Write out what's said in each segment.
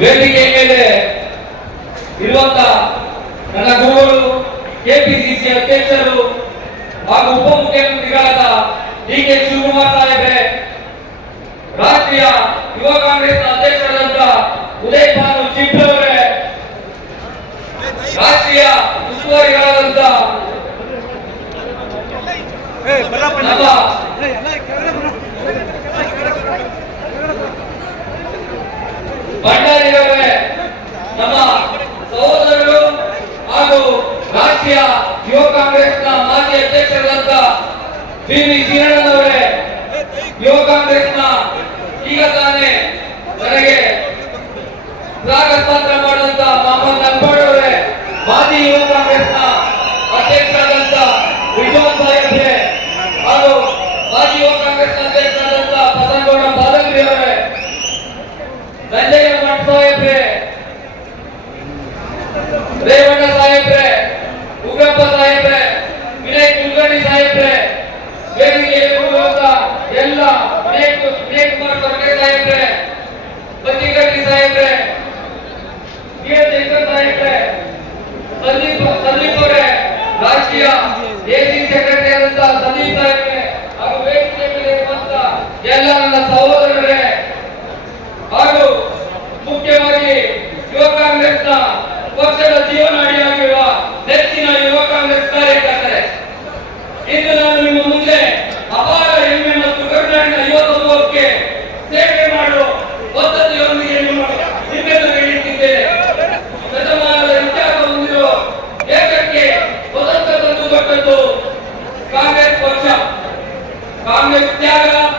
ವೇದಿಕೆ ಮೇಲೆ ಇರುವಂತ ನನ್ನ ಗುರುಗಳು ಕೆಪಿಸಿಸಿ ಅಧ್ಯಕ್ಷರು ಹಾಗೂ ಉಪಮುಖ್ಯಮಂತ್ರಿಗಳಾದ ಡಿ ಕೆ ಶ್ರೀ ಕಿರಣರವರೇ ಯುವ ಈಗ ತಾನೇ ನನಗೆ ರಾಗಸ್ತಾಂತರ ಮಾಡಿದಂತ ಮೊಹಮ್ಮದ್ ನಲ್ಪಾಡ್ ಅವರೇ ಮಾಜಿ ಯುವ ಕಾಂಗ್ರೆಸ್ನ ಅಧ್ಯಕ್ಷರಾದಂತ ವಿಶ್ವಾಸ್ ಸಾಹೇಬ್ರೆ ಹಾಗೂ ಮಾಜಿ ಯುವ ಕಾಂಗ್ರೆಸ್ನ ಸಾಹೇಬ್ರೆ ಕೆ ಶಂಕರ್ ಸಾಹೇಬ್ರೆ ಸಂದೀಪ್ ಸಂದೀಪ್ ಅವರೇ ರಾಷ್ಟ್ರೀಯ ಎಸಿ ಸೆಕ್ರೆಟರಿ ತ್ಯಾಗ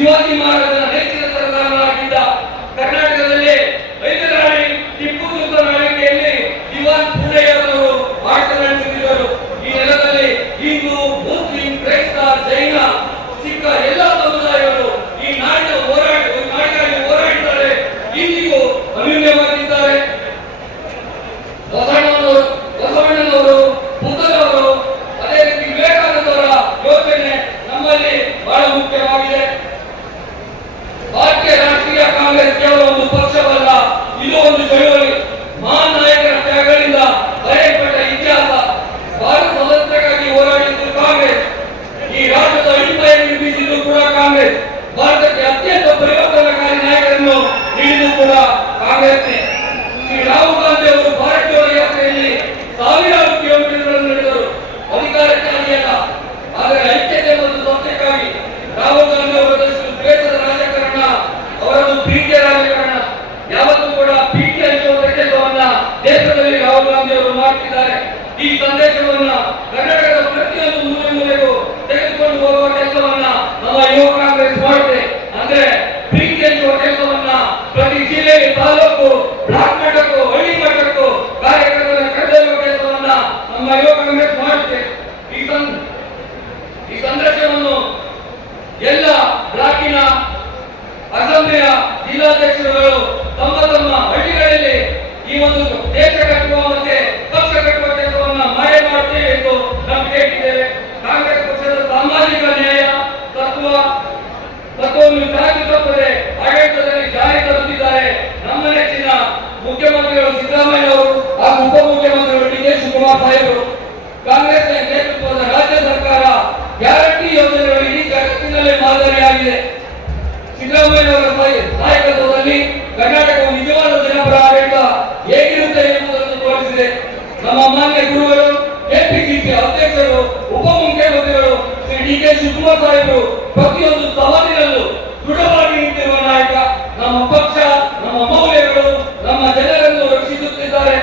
E olha que maravilha. ನಮ್ಮ ಮಾನ್ಯ ಗುರುಗಳು, ಕೆಪಿಸಿಸಿ ಅಧ್ಯಕ್ಷರು, ಉಪಮುಖ್ಯಮಂತ್ರಿಗಳು ಶ್ರೀ ಡಿ ಕೆ ಶಿವಕುಮಾರ್ ಸಾಹೇಬರು, ಪ್ರತಿಯೊಂದು ಸವಾಲಿನಲ್ಲೂ ದೃಢವಾಗಿ ನಿಂತಿರುವ ನಾಯಕ ನಮ್ಮ ಪಕ್ಷ, ನಮ್ಮ ಮೌಲ್ಯಗಳು, ನಮ್ಮ ಜನರನ್ನು ರಕ್ಷಿಸುತ್ತಿದ್ದಾರೆ.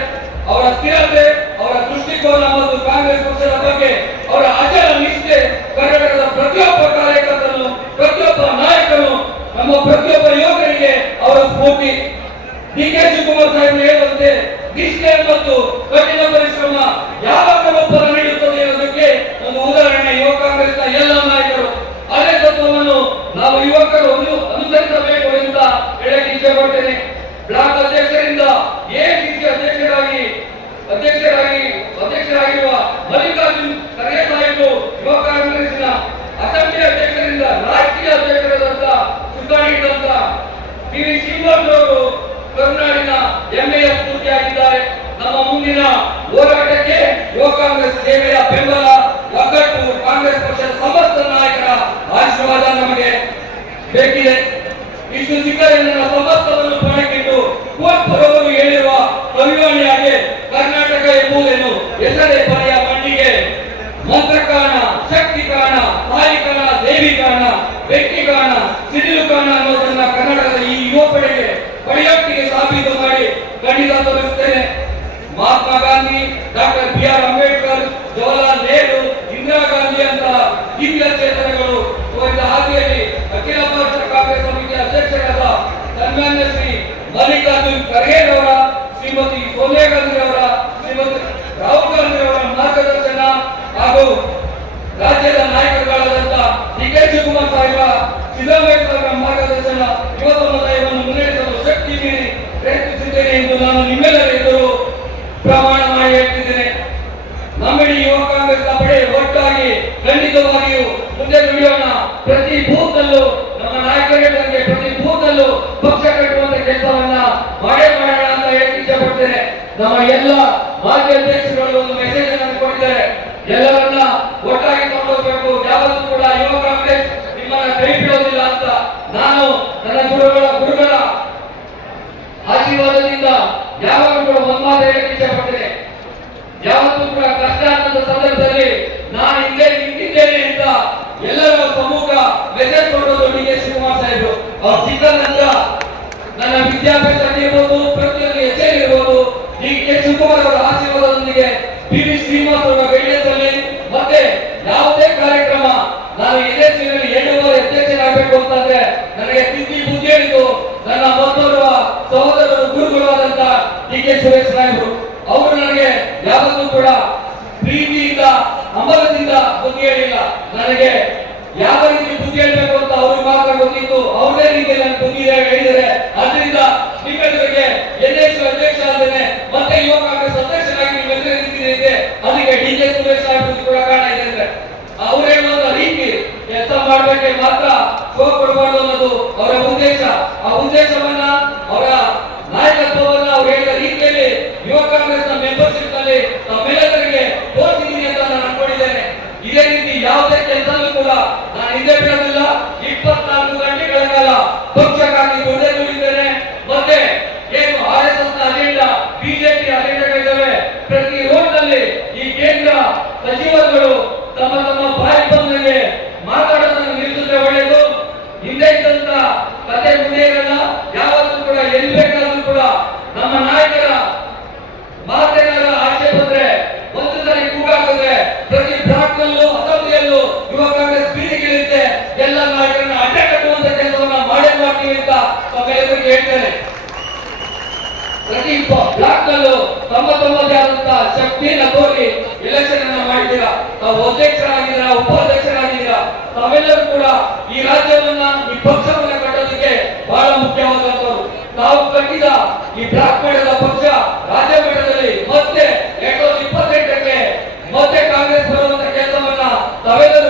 ಅವರ ಸ್ಥಿರತೆ, ಅವರ ದೃಷ್ಟಿಕೋನ ಮತ್ತು ಕಾಂಗ್ರೆಸ್ ಪಕ್ಷದ ಬಗ್ಗೆ, ಅವರ ಅಚಲ ನಿಷ್ಠೆ, ಕರ್ನಾಟಕದ ಪ್ರತಿಯೊಬ್ಬ ಕಾರ್ಯಕರ್ತರನ್ನು ಪ್ರತಿಯೊಬ್ಬ ನಾಯಕನು ನಮ್ಮ ಪ್ರತಿಯೊಬ್ಬ ಯೋಧರಿಗೆ ಅವರ ಸ್ಫೂರ್ತಿ. ಡಿ ಕೆ ಶಿವಕುಮಾರ್ ಸಾಹೇಬರು ಹೇಳುವಂತೆ ಇಷ್ಟೇ ಮತ್ತು ಕಠಿಣ ಪರಿಶ್ರಮ ಯಾವಾಗ ಒಬ್ಬರ ನೀಡುತ್ತದೆ ಅನ್ನೋದಕ್ಕೆ ಒಂದು ಉದಾಹರಣೆ ಯುವ ಕಾಂಗ್ರೆಸ್ನ ಎಲ್ಲ ನಾಯಕರು. ಅದೇ ತತ್ವವನ್ನು ನಾವು ಯುವಕರು ಅನುಸರಿಸಬೇಕು ಅಂತ ಹೇಳಕ್ಕೆ ಇಚ್ಛೆ ಪಡ್ತೇನೆ ಬ್ಲಾಕ್ ಅಧ್ಯಕ್ಷರಿಂದ ಎಸಿಸಿ ಅಧ್ಯಕ್ಷರಾಗಿ ಅಧ್ಯಕ್ಷರಾಗಿ, ಅಧ್ಯಕ್ಷರಾಗಿರುವ ಮಲ್ಲಿಕಾರ್ಜುನ್ ಖರ್ಗೆ ಸಾಹೇಬರು ಯುವ ಕಾಂಗ್ರೆಸ್ನ ಅಸೆಂಬ್ಲಿ ಅಧ್ಯಕ್ಷರಿಂದ ರಾಷ್ಟ್ರೀಯ ಅಧ್ಯಕ್ಷರಾದಂತಹ ಸುಧಾರಣೆ ಪಿ ವಿ ಶ್ರೀನಿವಾಸ್ ಅವರು ಕರುನಾಡಿನ ಪೂರ್ತಿ ಸ್ಫೂರ್ತಿಯಾಗಿದ್ದಾರೆ. ನಮ್ಮ ಮುಂದಿನ ಹೋರಾಟಕ್ಕೆ ಯುವ ಕಾಂಗ್ರೆಸ್ ಸೇವೆಯ ಬೆಂಬಲ, ಒಗ್ಗಟ್ಟು ಕಾಂಗ್ರೆಸ್ ಪಕ್ಷದ ಸಮಸ್ತ ನಾಯಕರ ಆಶೀರ್ವಾದ ನಮಗೆ ಬೇಕಿದೆ. ಇಷ್ಟು ಸಿಕ್ಕರೆ ನನ್ನ ಸಮಸ್ತವನ್ನು ಪಣಕ್ಕಿಟ್ಟು ಕೋರ್ಪುರವನ್ನು ಹೇಳಿ. ಇರಬೇಕಾದ ಮಾರ್ಗದರ್ಶನ ಯುವ ಸಮುದಾಯವನ್ನು ಮುನ್ನಡೆಸಲು ಶಕ್ತಿ ಮೀರಿ ಪ್ರಯತ್ನಿಸಿದ್ದೇನೆ ಎಂದು ನಾನು ನಿಮ್ಮೆಲ್ಲರ ಎದುರು ಪ್ರಮಾಣ ಮಾಡಿ ಹೇಳ್ತಿದ್ದೇನೆ. ನಮ್ಮಿಡೀ ಯುವ ಕಾಂಗ್ರೆಸ್ನ ಪಡೆ ಒಟ್ಟಾಗಿ ಖಂಡಿತವಾಗಿಯೂ ಮುಂದೆ ನುಡಿಯೋಣ ಪ್ರತಿ ಬೂತ್ನಲ್ಲೂ ನಮ್ಮ ನಾಯಕರಿಗೆ ಪ್ರತಿ ಬೂತ್ನಲ್ಲೂ ಪಕ್ಷ ಕಟ್ಟುವಂತ ಕೆಲಸವನ್ನ ಮಾಡೇ ಮಾಡೋಣ ಅಂತ ಹೇಳಿ ಇಷ್ಟಪಡ್ತೇನೆ ನಮ್ಮ ಎಲ್ಲ ಆದ್ಯತೆ Cristo ಮಗ ಎದುರಿಗೆ ಹೇಳ್ತೇನೆ. ಪ್ರತಿ ಬ್ಲಾಕ್ ನಲ್ಲೂ ತಮ್ಮದೇ ಆದಂತಹ ಶಕ್ತಿಯನ್ನ ತೋರಿ ಎಲೆಕ್ಷನ್ ಅನ್ನ ಮಾಡಿದ್ದೀರಾ? ತಾವು ಅಧ್ಯಕ್ಷರಾಗಿದ್ದೀರಾ, ಉಪಾಧ್ಯಕ್ಷರಾಗಿದ್ದೀರಾ? ತಾವೆಲ್ಲರೂ ಕೂಡ ಈ ರಾಜ್ಯವನ್ನ, ಈ ಪಕ್ಷವನ್ನ ಕಟ್ಟೋದಕ್ಕೆ ಬಹಳ ಮುಖ್ಯವಾದಂತವರು ತಾವು ಕಟ್ಟಿದ ಈ ಬ್ಲಾಕ್ ಪಕ್ಷ ರಾಜ್ಯ ಮಟ್ಟದಲ್ಲಿ ಮತ್ತೆ ಎರಡ್ ಸಾವಿರದ ಇಪ್ಪತ್ತೆಂಟಕ್ಕೆ ಮತ್ತೆ ಕಾಂಗ್ರೆಸ್ ಬರುವಂತ ಕೆಲಸವನ್ನ ತಾವೆಲ್ಲರೂ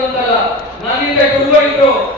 oído